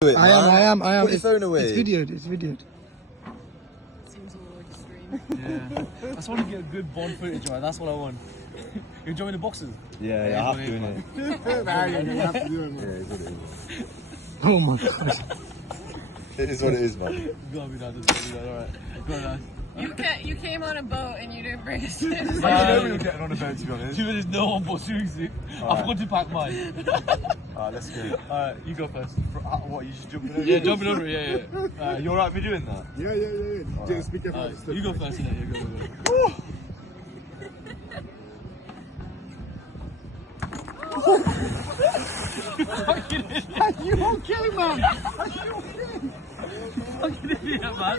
it, I am. Put your phone away. It's videoed. Seems a little extreme. Yeah. I just want to get a good Bond footage, man. That's what I want. You enjoying the boxes? Yeah, I have to, innit? You have to do it, man. Yeah, it's what it is. Oh my god. It is what it is, man. You gotta be that, alright. Go on, guys. You came on a boat and you didn't bring us in. I didn't know we were getting on a boat, to be honest. 2 minutes, no one but seriously. I forgot to pack mine. Alright, let's go. Alright, you go first. What, you just jumping over? Yeah, jumping over it, yeah. You alright with doing that? Yeah. Just be careful. You go first, innit? You go. Are you okay, man? Fucking idiot, man.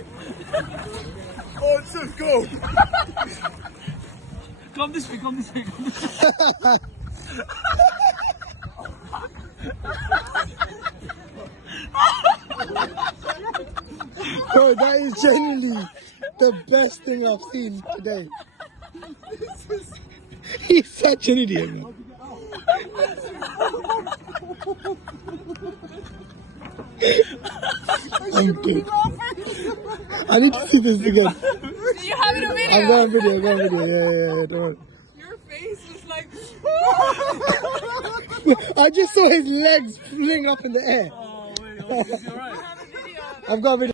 Oh, it's so cold! Come this way. Bro, that is genuinely the best thing I've seen today. He's such an idiot, man. I'm good. I need to see this again. Do you have it on video? I've got a video. Yeah, don't worry. Your face was like... I just saw his legs fling up in the air. Oh, wait, is he alright? I have a video of it. I've got a video.